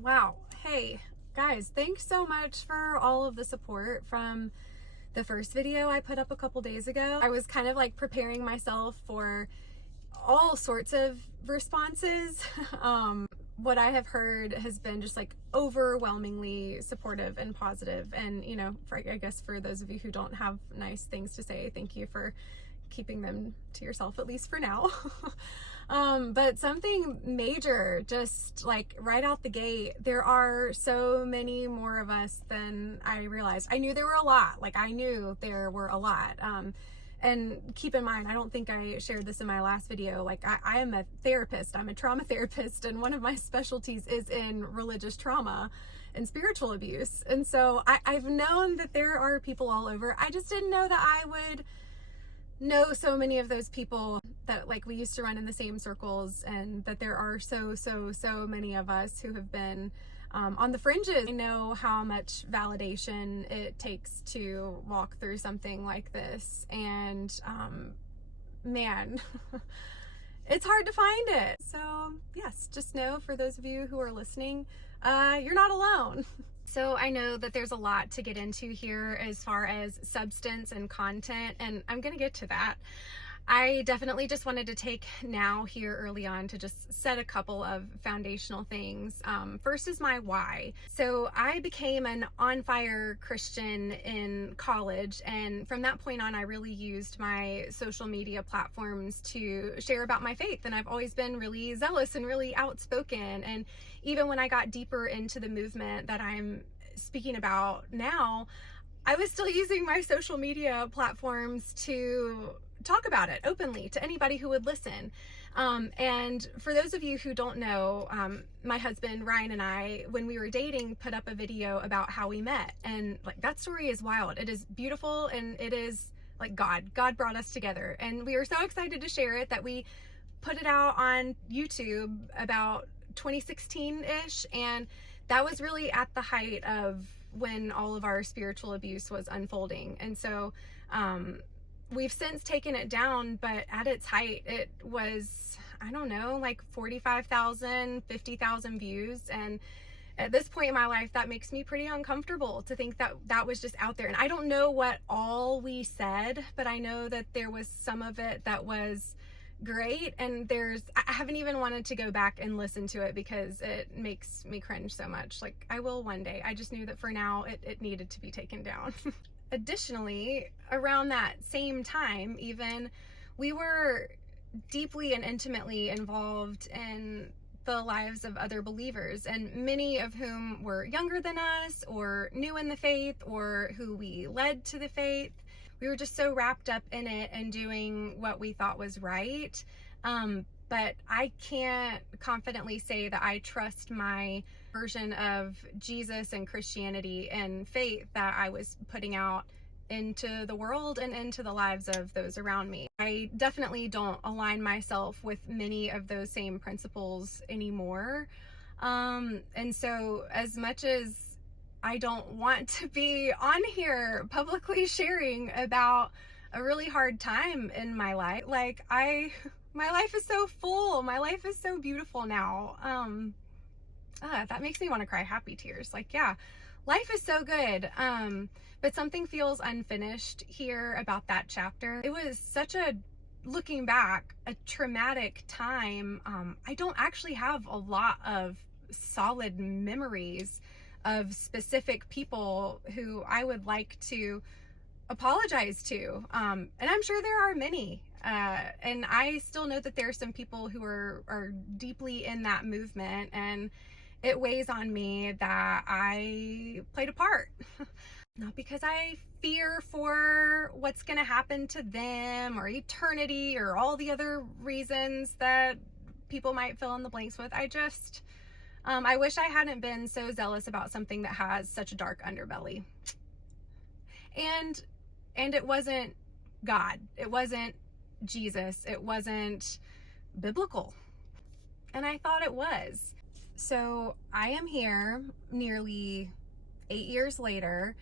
Wow. Hey, guys, thanks so much for all of the support from the first video I put up a couple days ago. I was kind of like preparing myself for all sorts of responses. What I have heard has been just like overwhelmingly supportive and positive. And, you know, I guess for those of you who don't have nice things to say, thank you for keeping them to yourself, at least for now. But something major, just like right out the gate, there are so many more of us than I realized. I knew there were a lot, and keep in mind, I don't think I shared this in my last video, like I am a therapist, I'm a trauma therapist, and one of my specialties is in religious trauma and spiritual abuse. And so I've known that there are people all over. I just didn't know that I would know so many of those people, that like we used to run in the same circles, and that there are so many of us who have been on the fringes. I know how much validation it takes to walk through something like this, and man, it's hard to find it. So yes, just know, for those of you who are listening, you're not alone. So I know that there's a lot to get into here as far as substance and content, and I'm gonna get to that. I definitely just wanted to take now here early on to just set a couple of foundational things. First is my why. So I became an on-fire Christian in college, and from that point on, I really used my social media platforms to share about my faith. And I've always been really zealous and really outspoken. And even when I got deeper into the movement that I'm speaking about now, I was still using my social media platforms to talk about it openly to anybody who would listen. And for those of you who don't know, my husband Ryan and I, when we were dating, put up a video about how we met. And like, that story is wild. It is beautiful, and it is like God brought us together. And we were so excited to share it that we put it out on YouTube about 2016-ish. And that was really at the height of when all of our spiritual abuse was unfolding. And so we've since taken it down, but at its height, it was, I don't know, like 45,000, 50,000 views. And at this point in my life, that makes me pretty uncomfortable to think that that was just out there. And I don't know what all we said, but I know that there was some of it that was great. And I haven't even wanted to go back and listen to it because it makes me cringe so much. Like, I will one day. I just knew that for now it needed to be taken down. Additionally, around that same time, even, we were deeply and intimately involved in the lives of other believers, and many of whom were younger than us, or new in the faith, or who we led to the faith. We were just so wrapped up in it and doing what we thought was right. But I can't confidently say that I trust my version of Jesus and Christianity and faith that I was putting out into the world and into the lives of those around me. I definitely don't align myself with many of those same principles anymore. And so as much as I don't want to be on here publicly sharing about a really hard time in my life, like my life is so full. My life is so beautiful now. That makes me want to cry happy tears. Like, yeah, life is so good. But something feels unfinished here about that chapter. It was such a, looking back, a traumatic time. I don't actually have a lot of solid memories of specific people who I would like to apologize to. And I'm sure there are many. And I still know that there are some people who are deeply in that movement, and it weighs on me that I played a part. Not because I fear for what's going to happen to them or eternity or all the other reasons that people might fill in the blanks with. I just, I wish I hadn't been so zealous about something that has such a dark underbelly. And it wasn't God. It wasn't Jesus. It wasn't biblical. And I thought it was. So I am here nearly 8 years later,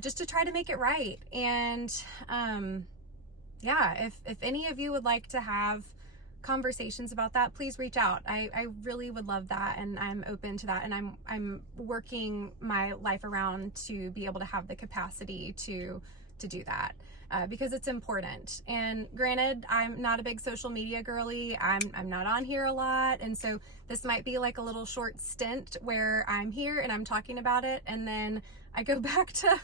just to try to make it right. And yeah, if any of you would like to have conversations about that, please reach out. I really would love that, and I'm open to that, and I'm working my life around to be able to have the capacity to do that, because it's important. And granted, I'm not a big social media girly. I'm not on here a lot, and so this might be like a little short stint where I'm here and I'm talking about it, and then I go back to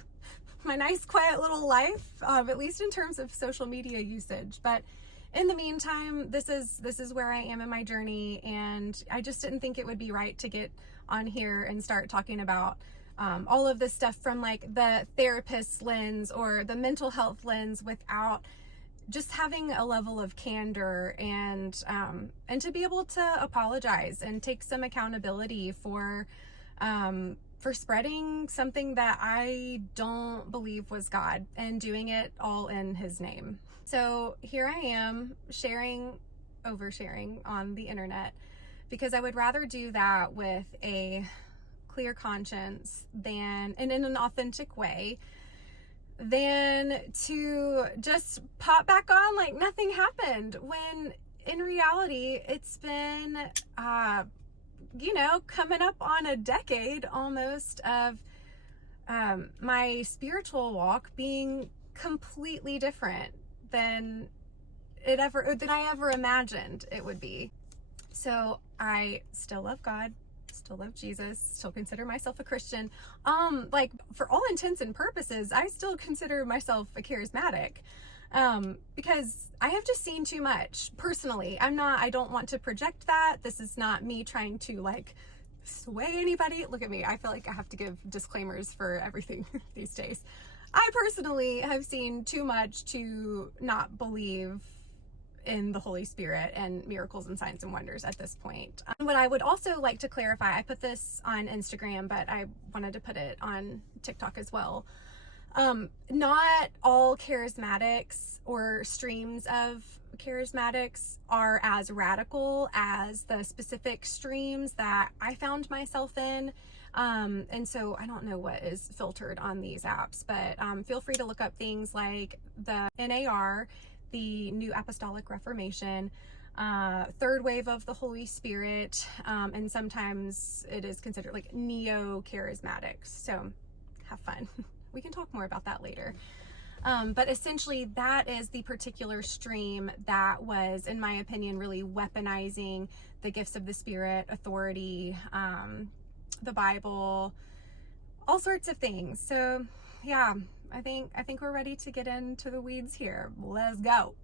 my nice quiet little life, at least in terms of social media usage. But in the meantime, this is where I am in my journey, and I just didn't think it would be right to get on here and start talking about all of this stuff from like the therapist lens or the mental health lens without just having a level of candor and to be able to apologize and take some accountability for spreading something that I don't believe was God, and doing it all in His name. So here I am oversharing on the internet, because I would rather do that with a clear conscience and in an authentic way than to just pop back on like nothing happened, when in reality it's been coming up on a decade almost of my spiritual walk being completely different than I ever imagined it would be. So I still love God, still love Jesus, still consider myself a Christian. Like for all intents and purposes, I still consider myself a charismatic. Because I have just seen too much personally. I don't want to project that. This is not me trying to like sway anybody. Look at me. I feel like I have to give disclaimers for everything these days. I personally have seen too much to not believe in the Holy Spirit and miracles and signs and wonders at this point. What I would also like to clarify, I put this on Instagram, but I wanted to put it on TikTok as well. Not all charismatics or streams of charismatics are as radical as the specific streams that I found myself in. And so I don't know what is filtered on these apps, but feel free to look up things like the NAR, the New Apostolic Reformation, third wave of the Holy Spirit, and sometimes it is considered like neo-charismatics. So have fun. We can talk more about that later. But essentially that is the particular stream that was, in my opinion, really weaponizing the gifts of the Spirit, authority, the Bible, all sorts of things. So yeah, I think we're ready to get into the weeds here. Let's go.